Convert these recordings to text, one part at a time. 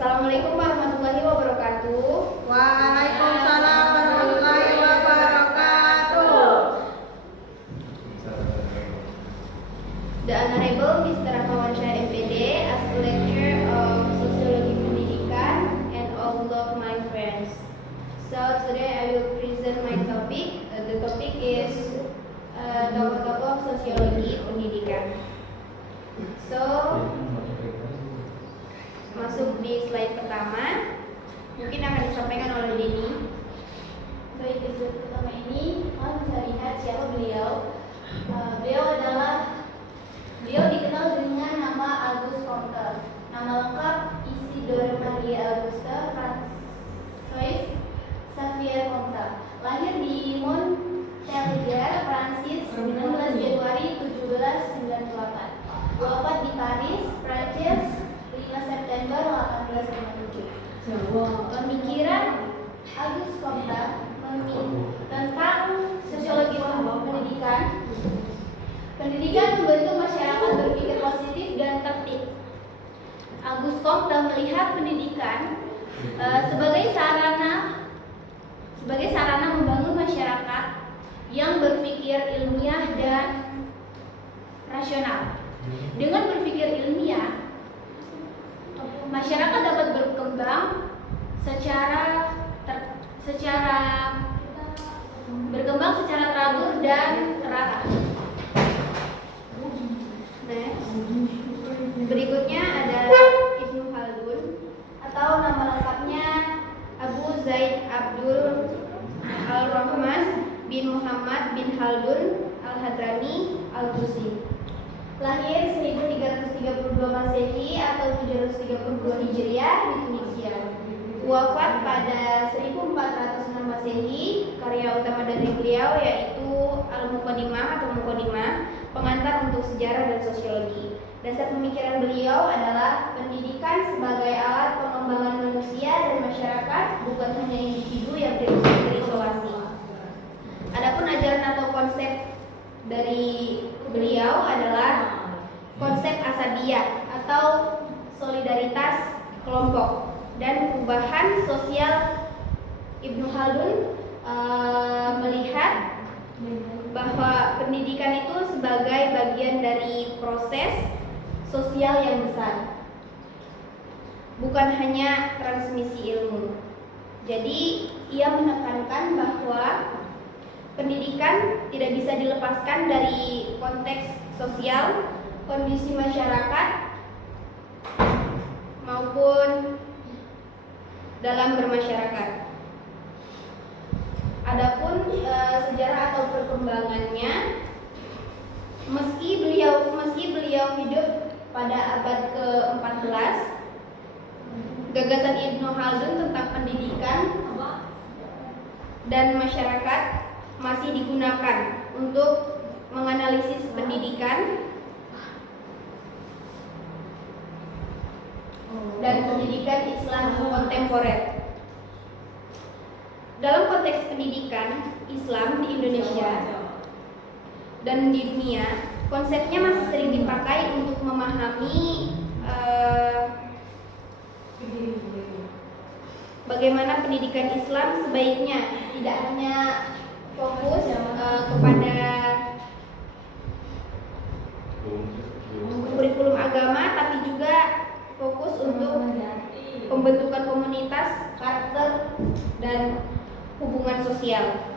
Assalamualaikum warahmatullahi wabarakatuh. Waalaikumsalam warahmatullahi wabarakatuh. The Honorable Mr. Rahmawansyah MPD as the lecturer of Sosiologi Pendidikan and all of my friends. So today I will present my topic. The topic is tokoh-tokoh sosiologi pendidikan. So masuk di slide pertama, mungkin akan disampaikan oleh Denny. Baik, di slide pertama ini kalian bisa lihat siapa beliau. Beliau dikenal dengan nama Auguste Comte. Nama lengkap Isidore Marie Auguste François Xavier Comte. Lahir di Montpellier, Prancis, 19 Januari 1798. Wafat di Paris, Prancis, 5 September 1857. Pemikiran Auguste Comte tentang sosiologi pendidikan. Pendidikan membentuk masyarakat berpikir positif dan tertib. Auguste Comte melihat pendidikan sebagai sarana membangun masyarakat yang berpikir ilmiah dan rasional. Dengan berpikir ilmiah, masyarakat dapat berkembang secara teratur dan terarah. Berikutnya ada Ibnu Khaldun atau nama lengkapnya Abu Zaid Abdul Al-Rahman bin Muhammad bin Khaldun Al-Hadrami Al-Tusi. Lahir 1332 Masehi atau 732 Hijriah di Tunisia. Wafat pada 1406 Masehi. Karya utama dari beliau yaitu Al-Muqaddimah atau Muqaddimah, pengantar untuk sejarah dan sosiologi. Dasar pemikiran beliau adalah pendidikan sebagai alat pengembangan manusia dan masyarakat, bukan hanya individu yang terisolasi. Adapun ajaran atau konsep dari beliau adalah konsep asabiyah atau solidaritas kelompok dan perubahan sosial. Ibnu Khaldun melihat bahwa pendidikan itu sebagai bagian dari proses sosial yang besar, bukan hanya transmisi ilmu. Jadi ia menekankan bahwa pendidikan tidak bisa dilepaskan dari konteks sosial, kondisi masyarakat maupun dalam bermasyarakat. Adapun sejarah atau perkembangannya, meski beliau hidup pada abad ke-14, gagasan Ibnu Khaldun tentang pendidikan dan masyarakat masih digunakan untuk menganalisis pendidikan dan pendidikan Islam kontemporer. Dalam konteks pendidikan Islam di Indonesia dan di dunia, konsepnya masih sering dipakai untuk memahami bagaimana pendidikan Islam sebaiknya tidak hanya fokus kepada kurikulum agama, tapi juga fokus untuk pembentukan komunitas, karakter, dan hubungan sosial.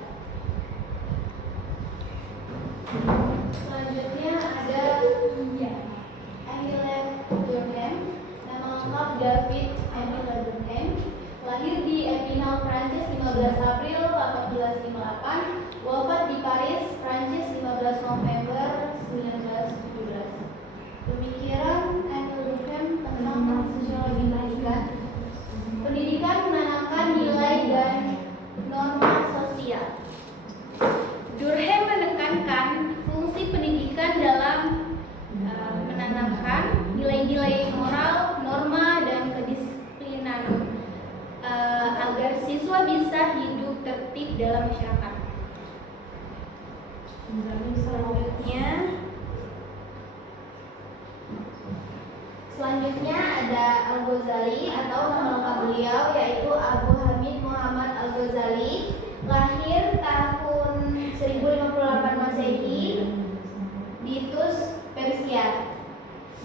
Selanjutnya ada Emile Durkheim, nama lengkap David Emile Durkheim. Lahir di Epinal, Prancis 15 April 1858, wafat di Paris, Prancis 15 November 1917. Pemikiran Emile Durkheim tentang sosiologi pendidikan. Pendidikan menanamkan nilai dan norma sosial. Durkheim menekankan fungsi pendidikan dalam menanamkan nilai-nilai moral, norma, dan kedisiplinan agar siswa bisa hidup tertib dalam masyarakat. Selanjutnya ada Al-Ghazali atau nama lengkap beliau yaitu Abu Hamid Muhammad Al-Ghazali, lahir tahun 1058 Masehi di Tus, Persia,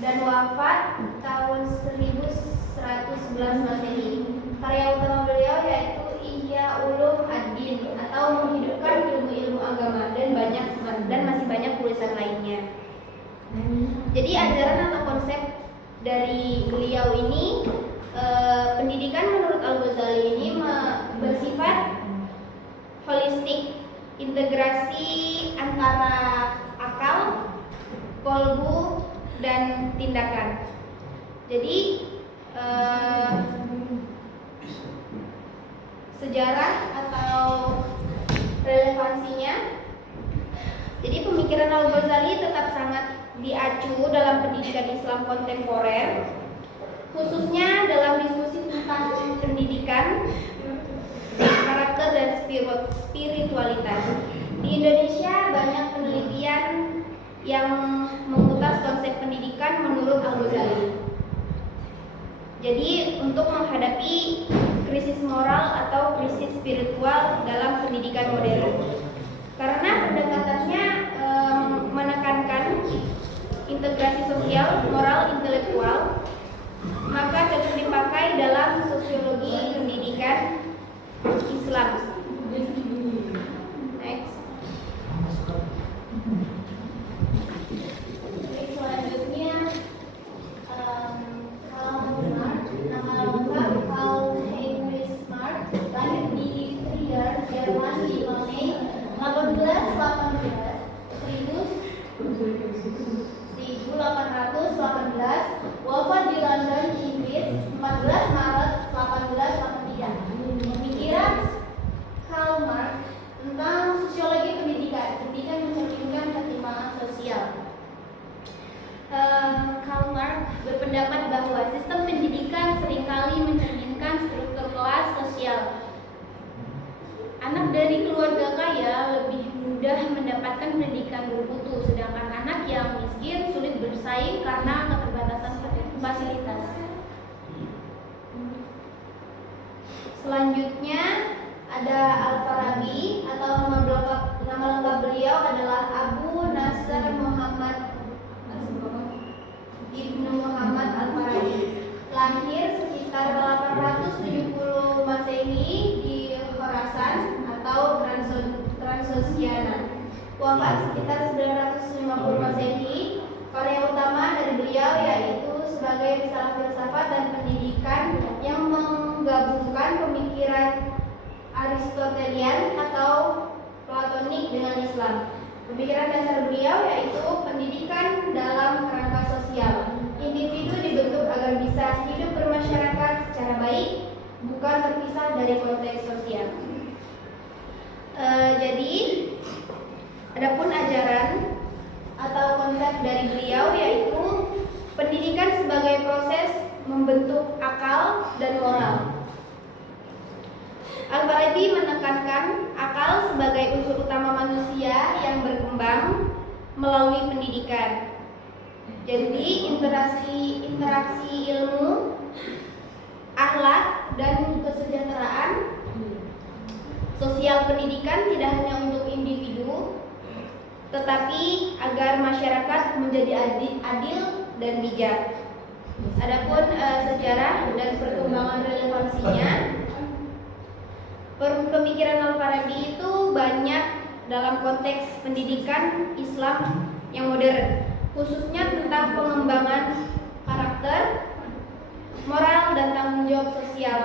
dan wafat tahun 1111 Masehi. Karya utama beliau yaitu Ihya Ulum Ad-Din atau menghidupkan ilmu-ilmu agama, dan masih banyak tulisan lainnya. Jadi ajaran atau konsep dari beliau ini, pendidikan menurut Al-Ghazali ini bersifat holistik, integrasi antara akal, kolbu, dan tindakan. Jadi sejarah atau relevansinya, jadi pemikiran Al-Ghazali tetap sangat diacu dalam pendidikan Islam kontemporer, khususnya dalam diskusi tentang pendidikan, karakter, dan spiritualitas. Di Indonesia banyak penelitian yang mengutas konsep pendidikan menurut Al-Ghazali. Jadi untuk menghadapi krisis moral atau krisis spiritual dalam pendidikan modern, karena pendekatannya menekankan integrasi sosial, moral, intelektual, maka cocok dipakai dalam sosiologi pendidikan Islam. Next. Selanjutnya, nama lengkap Karl Heinrich Marx, lahir di Trier, Jerman 5 Mei 1818, wafat di London, Inggris 14 Maret 1883. Pemikiran Karl Marx tentang sosiologi pendidikan mencerminkan ketimpangan sosial. Karl Marx berpendapat bahwa sistem pendidikan seringkali mencerminkan struktur kelas sosial. Anak dari keluarga kaya lebih mudah mendapatkan pendidikan bermutu, sedangkan anak yang miskin sulit bersaing karena keterbatasan fasilitas. Selanjutnya ada Al-Farabi atau nama lengkap beliau adalah Abu Nasr Muhammad Ibnu Muhammad Al-Farabi, lahir sekitar 870 Masehi di Khorasan atau Transoxiana, wafat sekitar 950 Masehi. Karya utama dari beliau yaitu sebagai risalah filsafat dan pendidikan yang menggabungkan pemikiran Aristotelian atau Platonik dengan Islam. Pemikiran dasar beliau yaitu pendidikan dalam kerangka sosial. Individu dibentuk agar bisa hidup bermasyarakat secara baik, bukan terpisah dari konteks sosial. Jadi, adapun ajaran atau konsep dari beliau yaitu pendidikan sebagai proses membentuk akal dan moral. Al-Farabi menekankan akal sebagai unsur utama manusia yang berkembang melalui pendidikan. Jadi interaksi ilmu, akhlak, dan kesejahteraan sosial pendidikan tidak hanya untuk individu, tetapi agar masyarakat menjadi adil dan bijak. Adapun sejarah dan perkembangan relevansinya, pemikiran Al-Farabi itu banyak dalam konteks pendidikan Islam yang modern, khususnya tentang pengembangan karakter, moral, dan tanggung jawab sosial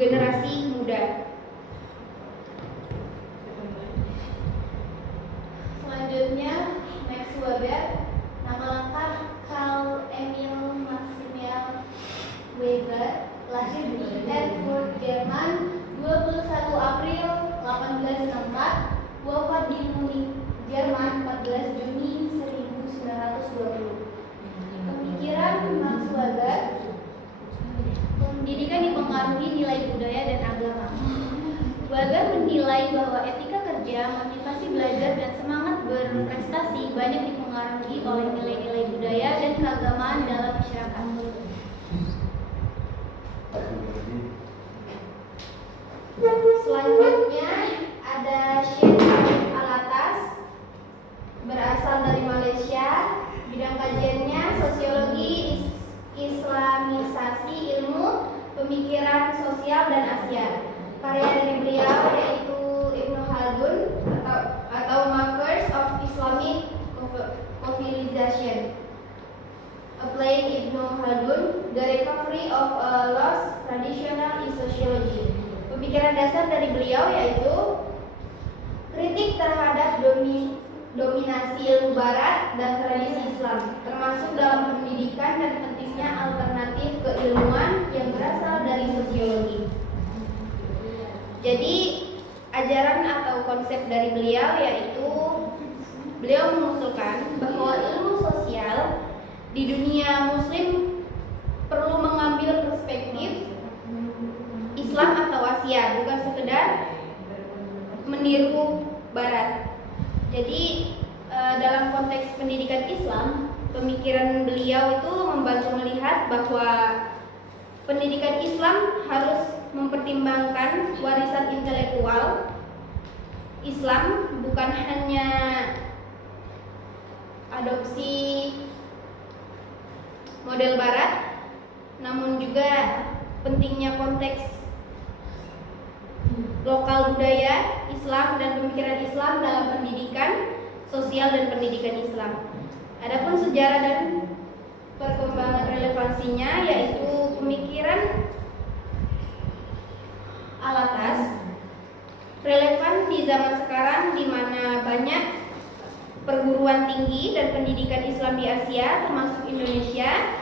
generasi muda. Selanjutnya, Max Weber, nama lengkap Karl Emil Maximilian Weber, lahir di Erfurt, Jerman 21 April 1864, wafat di Munich, Jerman 14 Juni 1920. Pemikiran Max Weber, pendidikan dipengaruhi nilai budaya dan agama. Weber menilai bahwa etika kerja, motivasi belajar, dan semangat berprestasi banyak dipengaruhi oleh nilai-nilai budaya dan keagamaan dalam masyarakat. Selanjutnya ada Syekh Alatas, berasal dari Malaysia. Bidang kajiannya sosiologi islamisasi ilmu pemikiran sosial dan Asia. Karya dari beliau yaitu Ibnu Khaldun atau Markers of Islamic Civilization, Applying Ibnu Khaldun, The Recovery of a Lost Traditional in Sociology. Pemikiran dasar dari beliau yaitu kritik terhadap dominasi ilmu barat dan tradisi Islam, termasuk dalam pendidikan dan pentingnya alternatif keilmuan yang berasal dari sosiologi. Jadi ajaran atau konsep dari beliau yaitu beliau mengusulkan bahwa ilmu sosial di dunia muslim perlu mengambil perspektif Islam atau Asia, bukan sekedar meniru barat. Jadi dalam konteks pendidikan Islam, pemikiran beliau itu membantu melihat bahwa pendidikan Islam harus mempertimbangkan warisan intelektual Islam, bukan hanya adopsi model barat, namun juga pentingnya konteks lokal budaya Islam dan pemikiran Islam dalam pendidikan sosial dan pendidikan Islam. Adapun sejarah dan perkembangan relevansinya yaitu pemikiran Alatas relevan di zaman sekarang di mana banyak perguruan tinggi dan pendidikan Islam di Asia termasuk Indonesia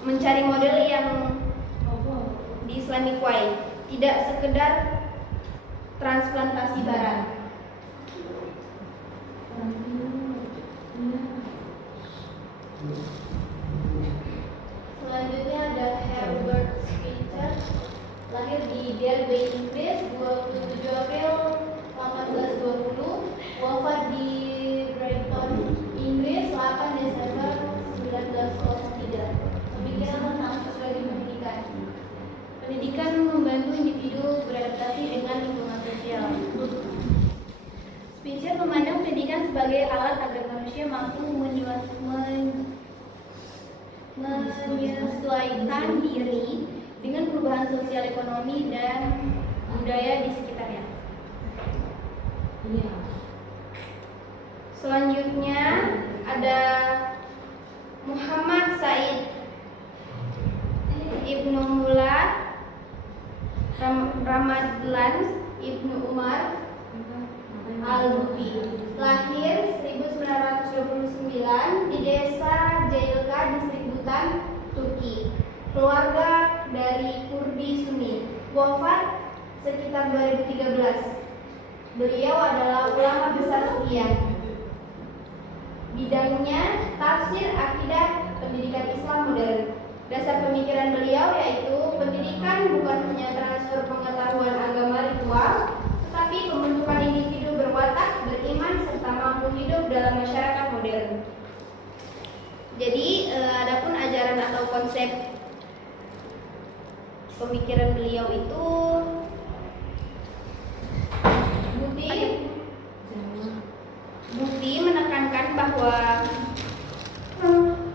mencari model yang di Islamic way, tidak sekedar transplantasi barat. Selanjutnya ada Herbert Spencer, lahir di Derby, Inggris, 27 April 1820, wafat di Brighton, Inggris, 8 Desember 1903. Pemikiran tentang sosiologi pendidikan. Pendidikan membantu individu beradaptasi dengan lingkungan sosial. Spencer memandang pendidikan sebagai alat agar manusia mampu menyesuaikan diri dengan perubahan sosial, ekonomi, dan budaya di sekitarnya. Selanjutnya ada Muhammad Said Ibnu Mullah Ramadlan Ibnu Umar Al-Bubi, lahir 1929 di desa Jailka, distrik Butan, Turki. Keluarga dari Kurdi Sunni, wafat sekitar 2013. Beliau adalah ulama besar Suriah. Bidangnya tafsir, akidah, pendidikan Islam modern. Dasar pemikiran beliau yaitu pendidikan bukan hanya transfer pengetahuan agama ritual, tetapi pembentukan individu berwatak, beriman, serta mampu hidup dalam masyarakat modern. Jadi adapun ajaran atau konsep pemikiran beliau itu bukti menekankan bahwa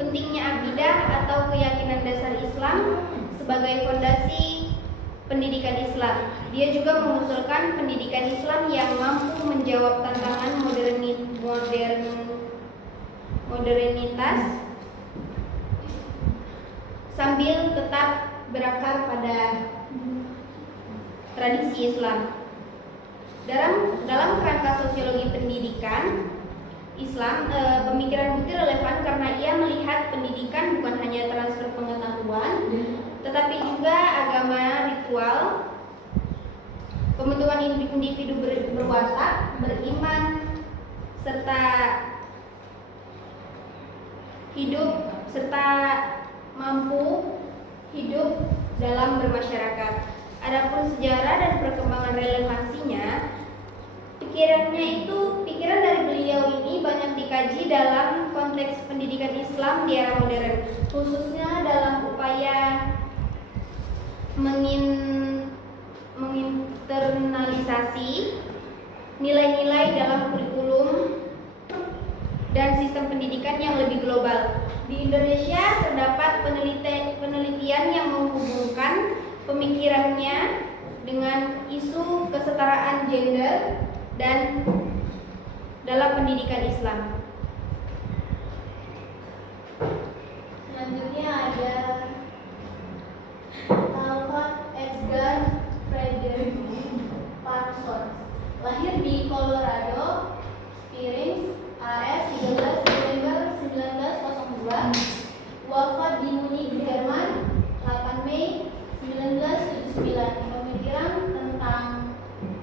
pentingnya akidah atau keyakinan dasar Islam sebagai fondasi pendidikan Islam. Dia juga mengusulkan pendidikan Islam yang mampu menjawab tantangan modernitas sambil tetap berakar pada tradisi Islam. Dalam kerangka sosiologi pendidikan Islam, pemikiran Bukti relevan karena ia melihat pendidikan bukan hanya transfer pengetahuan, tetapi juga agama ritual, pembentukan individu berwatak, beriman, serta hidup serta mampu hidup dalam bermasyarakat. Adapun sejarah dan perkembangan relevansinya, pikiran dari beliau ini banyak dikaji dalam konteks konteks pendidikan Islam di era modern, khususnya dalam upaya menginternalisasi nilai-nilai dalam kurikulum dan sistem pendidikan yang lebih global. Di Indonesia terdapat penelitian yang menghubungkan pemikirannya dengan isu kesetaraan gender dan dalam pendidikan Islam. Selanjutnya ada Alfred Edgar Frederick Parsons, lahir di Colorado Springs, AS 13 Desember 1902, wafat di Munich, Jerman 8 Mei 1979. Pemikiran tentang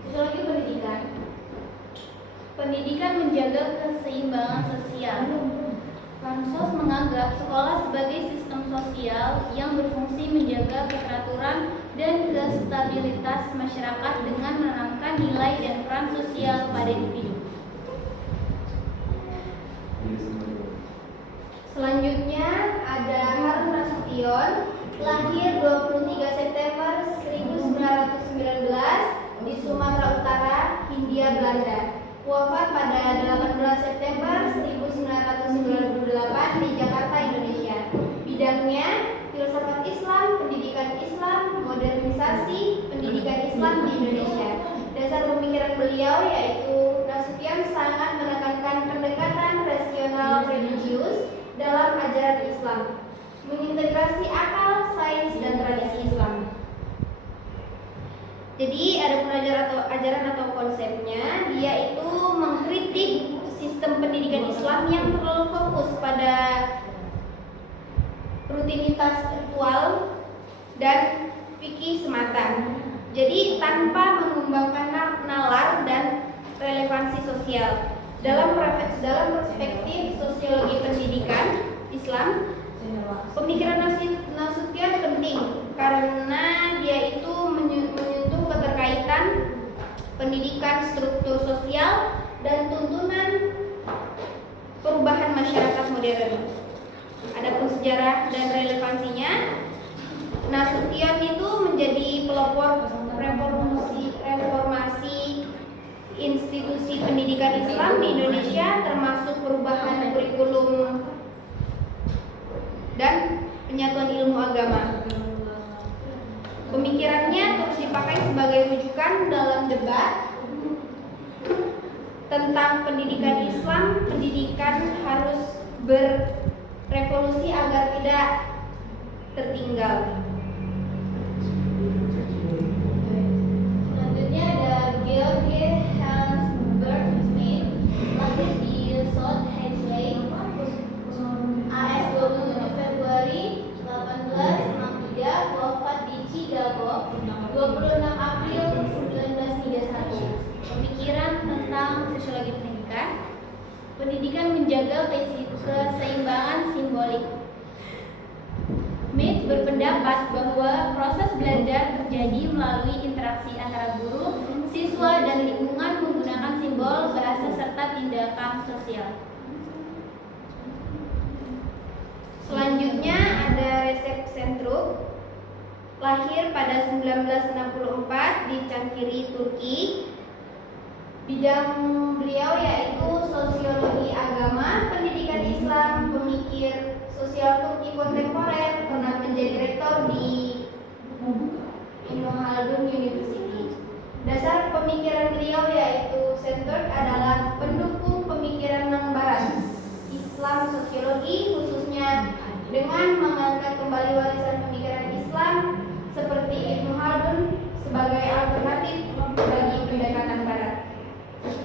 sosiologi pendidikan. Pendidikan menjaga keseimbangan sosial. Parsons menganggap sekolah sebagai sistem sosial yang berfungsi menjaga keteraturan dan kestabilitas masyarakat dengan menanamkan nilai dan peran sosial pada individu. Selanjutnya ada Harun Nasution, lahir 23 September 1919 di Sumatera Utara, Hindia Belanda. Wafat pada 18 September 1998 di Jakarta, Indonesia. Bidangnya filsafat Islam, pendidikan Islam, modernisasi pendidikan Islam di Indonesia. Dasar pemikiran beliau yaitu Nasution sangat menekankan pendekatan rasional religius dalam ajaran Islam, mengintegrasi akal, sains, dan tradisi Islam. Jadi ada pun ajaran atau konsepnya, dia itu mengkritik sistem pendidikan Islam yang terlalu fokus pada rutinitas ritual dan fikih semata. Jadi tanpa mengembangkan nalar dan relevansi sosial. Dalam perspektif sosiologi pendidikan Islam, pemikiran Nasution penting karena dia itu menyentuh keterkaitan pendidikan, struktur sosial, dan tuntunan perubahan masyarakat modern. Adapun sejarah dan relevansinya, Nasution itu menjadi pelopor reformasi institusi pendidikan Islam di Indonesia, termasuk perubahan kurikulum dan penyatuan ilmu agama. Pemikirannya terus dipakai sebagai rujukan dalam debat tentang pendidikan Islam. Pendidikan harus berevolusi agar tidak tertinggal. Selanjutnya ada Georg Hermann Smith, lahir di South Hadley, AS 27 Februari 1863, wafat di Chicago 26 April 1931. Pemikiran tentang sosiologi pendidikan. Pendidikan menjaga keseimbangan simbolik. Smith berpendapat bahwa proses belajar terjadi melalui interaksi antara guru, siswa, dan lingkungan menggunakan simbol, bahasa, serta tindakan sosial. Selanjutnya ada Recep Centruk, lahir pada 1964 di Çankırı, Turki. Bidang beliau yaitu sosiologi agama, pendidikan Islam, pemikir sosial Turki kontemporer, pernah menjadi rektor di Ibnu Khaldun University. Dasar pemikiran beliau yaitu Centruk adalah pendukung pemikiran non barat Islam sosiologi, khususnya dengan mengangkat kembali warisan pemikiran Islam seperti Ibnu Khaldun sebagai alternatif bagi pendekatan barat.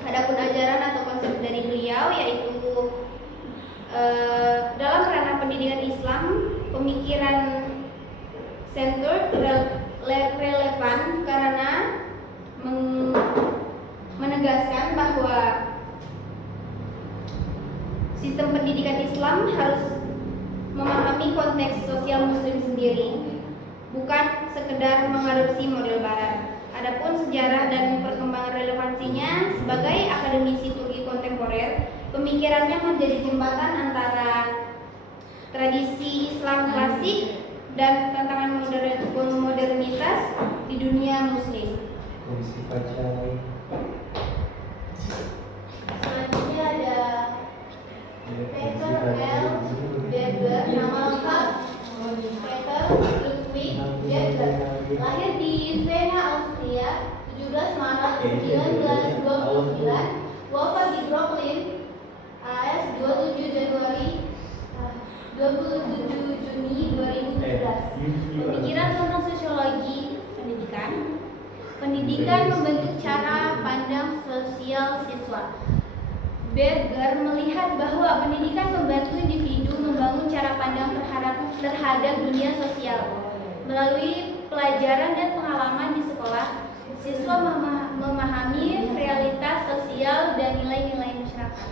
Adapun ajaran atau konsep dari beliau yaitu dalam ranah pendidikan Islam, pemikiran Centruk relevan karena menegaskan bahwa sistem pendidikan Islam harus memahami konteks sosial Muslim sendiri, bukan sekedar mengadopsi model Barat. Adapun sejarah dan perkembangan relevansinya, sebagai akademisi Turki kontemporer, pemikirannya menjadi jembatan antara tradisi Islam klasik dan tantangan modernitas di dunia Muslim. Komisi Pacai. Selanjutnya ada Peter L. Berger, nama lengkap Peter Ludwig Berger, lahir di Vienna, Austria, 17 Maret 1929, wafat di Brooklyn, AS 27 Juni 2017. Pemikiran tentang sosiologi pendidikan. Pendidikan membentuk cara pandang sosial siswa. Berger melihat bahwa pendidikan membantu individu membangun cara pandang terhadap dunia sosial. Melalui pelajaran dan pengalaman di sekolah, siswa memahami realitas sosial dan nilai-nilai masyarakat.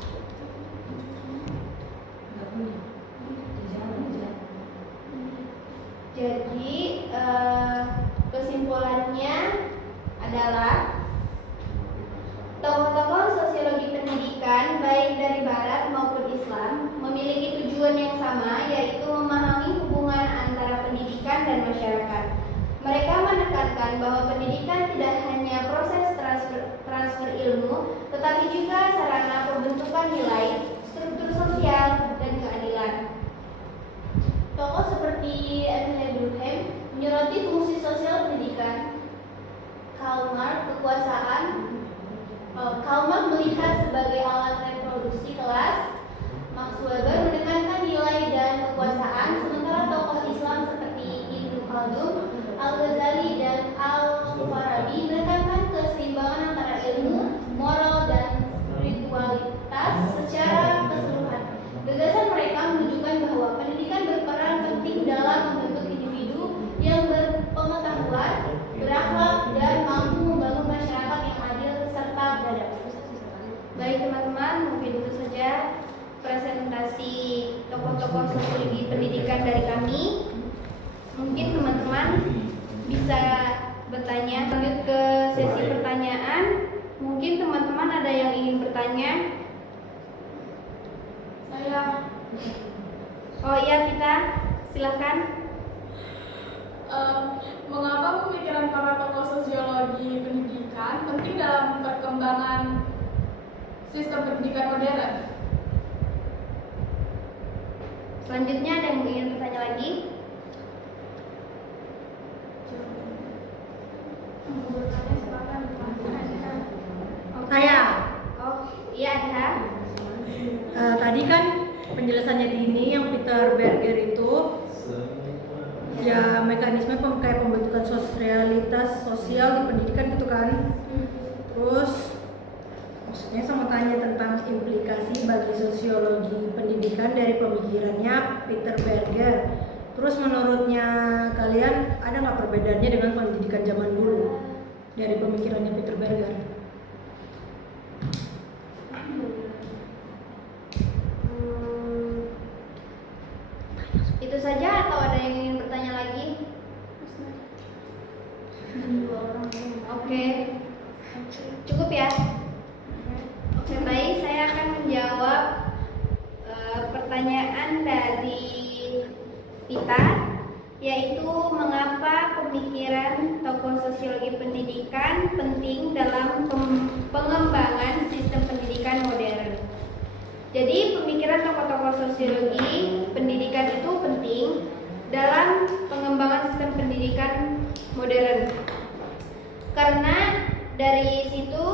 Jadi kesimpulannya adalah tokoh-tokoh sosiologi pendidikan baik dari Barat maupun Islam memiliki tujuan yang sama, yaitu memahami hubungan antara pendidikan dan masyarakat. Mereka menekankan bahwa pendidikan tidak hanya proses transfer ilmu, tetapi juga sarana pembentukan nilai, struktur sosial, dan keadilan. Tokoh seperti Emile Durkheim menyoroti fungsi sosial pendidikan. Karl Marx melihat sebagai alat reproduksi kelas. Max Weber menekankan nilai dan kekuasaan, sementara tokoh Islam seperti Ibnu Khaldun, Al-Ghazali, dan Al-Farabi menekankan keseimbangan antara ilmu, moral, dan spiritualitas secara keseluruhan. Gagasan mereka menunjukkan bahwa pendidikan berperan penting dalam membentuk individu yang berpengetahuan, berakhlak, dan mampu membangun masyarakat yang adil serta beradab. Baik teman-teman, mungkin itu saja presentasi tokoh-tokoh sosiologi pendidikan dari kami. Mungkin teman-teman bisa bertanya. Lanjut ke sesi pertanyaan. Mungkin teman-teman ada yang ingin bertanya. Oh iya, kita silakan. Mengapa pemikiran para tokoh sosiologi pendidikan penting dalam perkembangan sistem pendidikan modern? Selanjutnya ada yang ingin bertanya lagi? Saya. Oh iya ada. Tadi kan penjelasannya Dini yang Peter Berger itu ya mekanisme kayak pembentukan realitas sosial di pendidikan gitu kan. Terus maksudnya sama tanya tentang implikasi bagi sosiologi pendidikan dari pemikirannya Peter Berger. Terus menurutnya kalian ada nggak perbedaannya dengan pendidikan zaman dulu dari pemikirannya Peter Berger? Itu saja atau ada yang ingin bertanya lagi? Oke. Cukup ya? Oke, baik, saya akan menjawab pertanyaan dari Pita, yaitu mengapa pemikiran tokoh sosiologi pendidikan penting dalam pengembangan sistem pendidikan modern. Jadi pemikiran tokoh-tokoh sosiologi pendidikan itu penting dalam pengembangan sistem pendidikan modern. Karena dari situ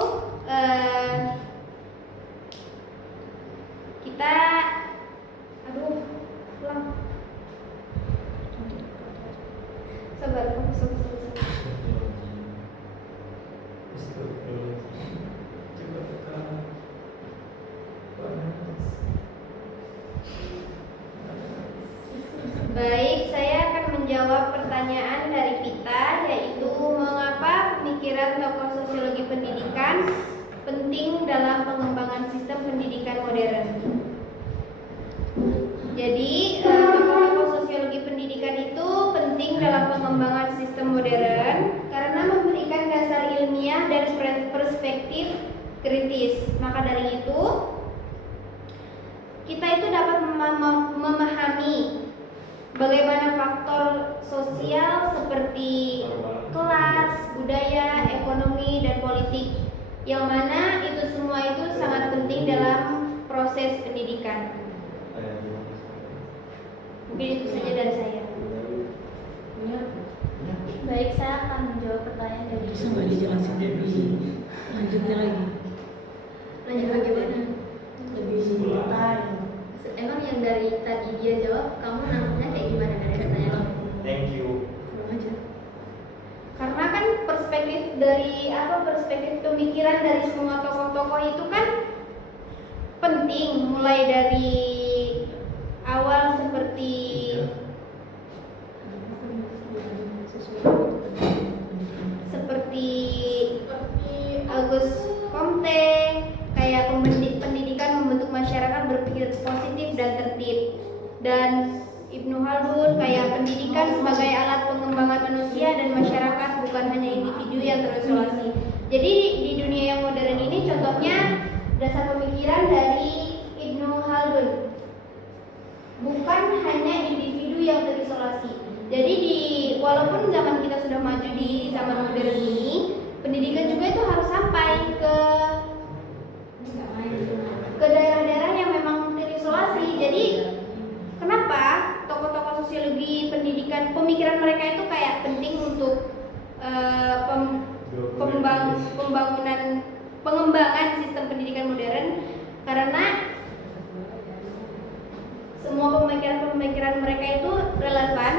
kita ulang. Sabar. Baik, saya akan menjawab pertanyaan dari Pita, yaitu mengapa pemikiran tokoh sosiologi pendidikan penting dalam pengembangan sistem pendidikan modern. Jadi, tokoh-tokoh sosiologi pendidikan itu penting dalam pengembangan sistem modern karena memberikan dasar ilmiah dan perspektif kritis. Maka dari itu, kita itu dapat memahami bagaimana faktor sosial seperti kelas, budaya, ekonomi, dan politik, yang mana itu semua itu sangat penting dalam proses pendidikan. Mungkin itu saja dari saya. Baik, saya akan menjawab pertanyaan dari Bisa nggak dijelasin lebih lanjutnya lagi? Lanjut bagaimana? Lebih detail. Emang yang dari tadi dia jawab, kamu nangkepnya kayak gimana dari pertanyaan? Thank you. Kurang aja. Karena kan perspektif pemikiran dari semua tokoh-tokoh itu kan penting, mulai dari awal seperti Auguste Comte, kayak pendidikan membentuk masyarakat berpikir positif dan tertib, dan Ibnu Khaldun kayak pendidikan sebagai alat pengembangan manusia dan masyarakat, bukan hanya individu yang terisolasi. Jadi di dunia yang modern ini contohnya dasar pemikiran dari Ibnu Khaldun, bukan hanya individu yang terisolasi. Jadi walaupun zaman kita sudah maju di zaman modern ini, pendidikan juga itu harus sampai ke daerah-daerah yang memang terisolasi. Jadi kenapa tokoh-tokoh sosiologi pendidikan, pemikiran mereka itu kayak penting untuk pengembangan sistem pendidikan modern, karena semua pemikiran mereka itu relevan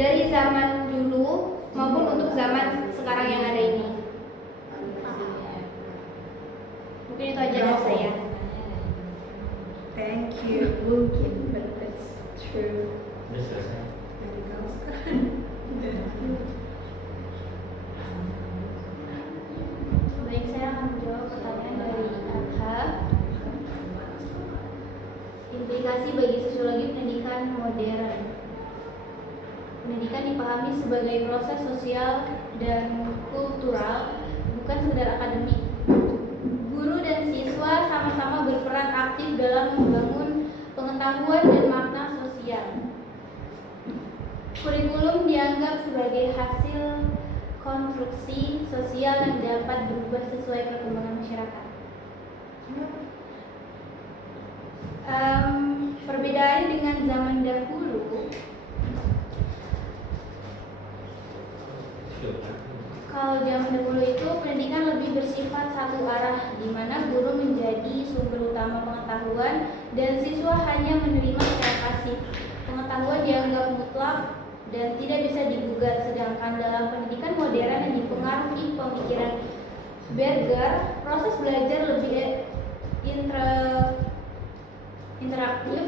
dari zaman dulu maupun untuk zaman sekarang yang ada ini. Mungkin itu aja dari saya. Thank you. Mungkin, but that's true. Udah selesai. Dari kamu. Baik, saya akan menjawab pertanyaan dari Arha. Implikasi bagi sosiologi pendidikan modern. Pendidikan dipahami sebagai proses sosial dan kultural, bukan sekedar akademik. Guru dan siswa sama-sama berperan aktif dalam membangun pengetahuan dan makna sosial. Kurikulum dianggap sebagai hasil konstruksi sosial yang dapat berubah sesuai perkembangan masyarakat. Perbedaan dengan zaman dahulu, kalau zaman dahulu itu pendidikan lebih bersifat satu arah, di mana guru menjadi sumber utama pengetahuan dan siswa hanya menerima secara pasif. Pengetahuan dianggap mutlak dan tidak bisa digugat, sedangkan dalam pendidikan modern yang dipengaruhi pemikiran Berger, proses belajar lebih interaktif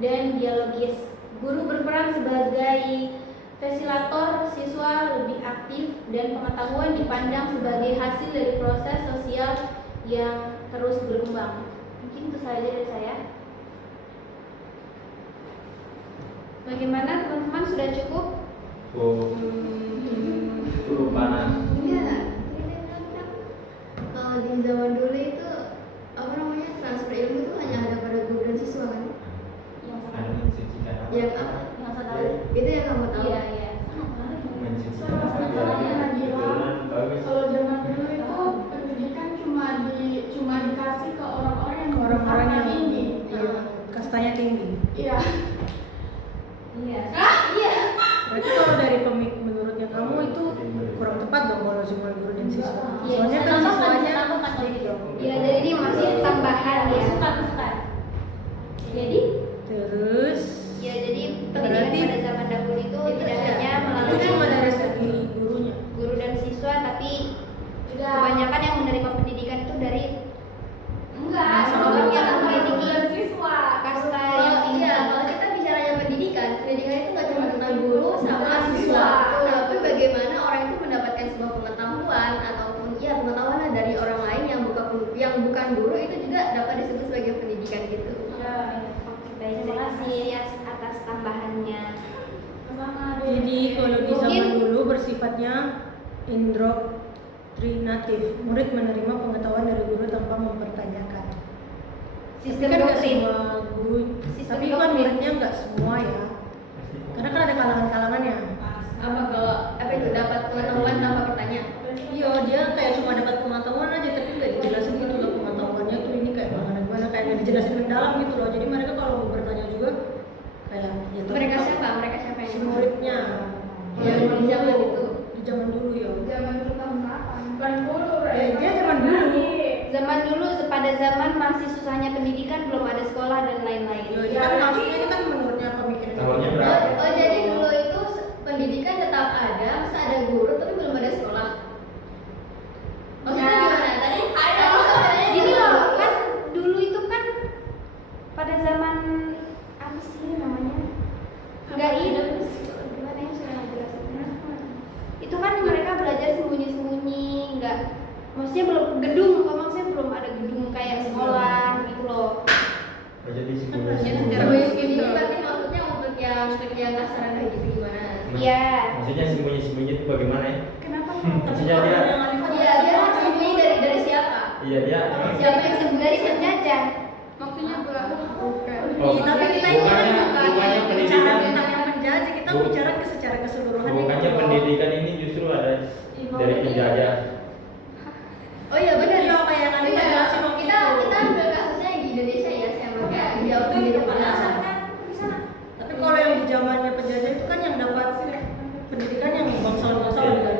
dan dialogis. Guru berperan sebagai fasilitator, siswa lebih aktif, dan pengetahuan dipandang sebagai hasil dari proses sosial yang terus berkembang. Mungkin itu saja dari saya. Bagaimana teman-teman, sudah cukup? Cukup panas. Enggak. Kalau di zaman dulu itu transfer ilmu itu hanya ada pada guru dan siswa kan? Yang saya Anu tahu. mensucikan apa? Yang apa? Yang saya tahu. Itu yang kamu tahu? Iya, iya. Mensucikan Sama apa? tadi yang bilang, Bagus. kalau zaman dulu itu pendidikan cuma dikasih ke orang-orang yang Orang-orang yang tinggi. kastanya tinggi. Iya. Iya. Iya. Berarti kalau dari menurutnya kamu itu kurang tepat dong kalau cuma guru dan siswa. Iya, Soalnya kan tambahkan, siswanya tambahkan kalau gitu. Ya, jadi ini masih tambahan ya. Masukan. Jadi terus Ya, jadi pendidikan Berarti- pada zaman dahulu itu tidak hanya itu melalui cuma dari segi gurunya. guru dan siswa, tapi Udah. kebanyakan yang menerima pendidikan itu dari Enggak, orang yang guru memiliki dan siswa. kasta yang tinggi. Iya, kalau kita bicaranya pendidikan itu nggak cuma tentang guru sama Sama siswa, siswa. tapi bagaimana orang itu mendapatkan sebuah pengetahuan ataupun ya pengetahuan lah dari orang lain yang bukan guru, itu juga dapat disebut sebagai pendidikan gitu. Ya, Baik, terima kasih atas tambahannya. sama deh. Jadi kalau di zaman Mungkin- dulu bersifatnya indoktrinatif. Murid menerima pengetahuan dari guru tanpa mempertanyakan. Sistem Tapi kan nggak doktrin. semua guru, Sistem tapi kan doktrin. muridnya nggak semua ya. Karena kan ada kalangan-kalangannya. Apa kalau apa itu dapat pengetahuan tanpa bertanya? Iya, dia kayak cuma dapat pengetahuan aja tapi nggak dijelasin gitu loh pengetahuannya tuh ini kayak gimana kayak nggak dijelasin mendalam gitu loh. Jadi mereka kalau mau bertanya juga kayak ya Mereka siapa? Mereka siapa si yang muridnya. Ya, di zaman itu. Di zaman dulu ya. Zaman dulu tahun kapan? Bukan dulu, Bre. Dia zaman dulu. Zaman dulu pada zaman masih susahnya pendidikan, belum ada sekolah dan Ya, lain-lain. ini kan maksudnya ini kan menurutnya pemikiran. Tahunnya berapa? Oh, jadi dulu itu pendidikan tetap ada, masa ada guru tapi belum ada sekolah. Maksudnya Nah, gimana? Tadi Gini loh, kan dulu itu kan pada zaman apa sih namanya? Enggak ini gimana ya saya jelasin. Itu kan mereka belajar sembunyi-sembunyi, enggak maksudnya belum gedung, maksudnya belum ada gedung kayak sekolah gitu loh. Oh, jadi Ya, sebelum secara ini berarti maksudnya untuk yang kasaran kayak gitu gimana? Iya. Maksudnya sembunyi-sembunyi itu bagaimana ya? Kenapa? Maksudnya dia Iya, dia harus sembunyi dari siapa? iya dia Siapa yang sembunyi Dari penjajah. Maksudnya bukan. Oh, Iya, tapi kita ini kan bukannya bukan bicara pendidikan tentang yang penjajah, kita Bu- bicara secara keseluruhan. bukannya gitu loh. pendidikan ini justru ada dari penjajah. Oh iya benar. Iya, kayak yang Alif Iya, jelasin waktu kita itu. kita ambil kasusnya yang di Indonesia ya, sama kayak di Australia di depan. Tapi kalau yang di zamannya penjajah itu kan yang dapat pendidikan yang bangsawan-bangsawan kan.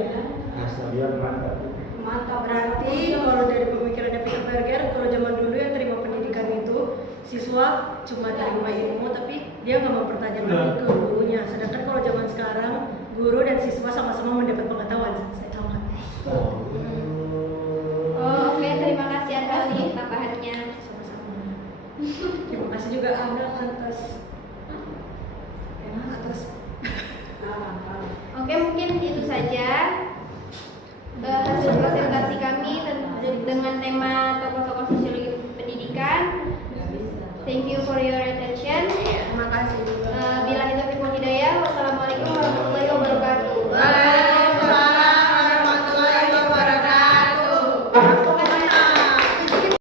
Asal dia mantap. Mantap, berarti kalau dari pemikirannya Peter Berger, kalau zaman dulu yang terima pendidikan itu siswa cuma terima ilmu tapi dia nggak mempertanyakan ke gurunya. Sedangkan kalau zaman sekarang guru dan siswa sama-sama mendapat pengetahuan. Saya tahu nggak? Oh, oke, terima kasih atas tambahannya. Sama-sama. Terima kasih juga Anda atas Oke, mungkin itu saja hasil presentasi kami dengan tema tokoh-tokoh sosiologi pendidikan. Thank you for your attention. Terima kasih juga.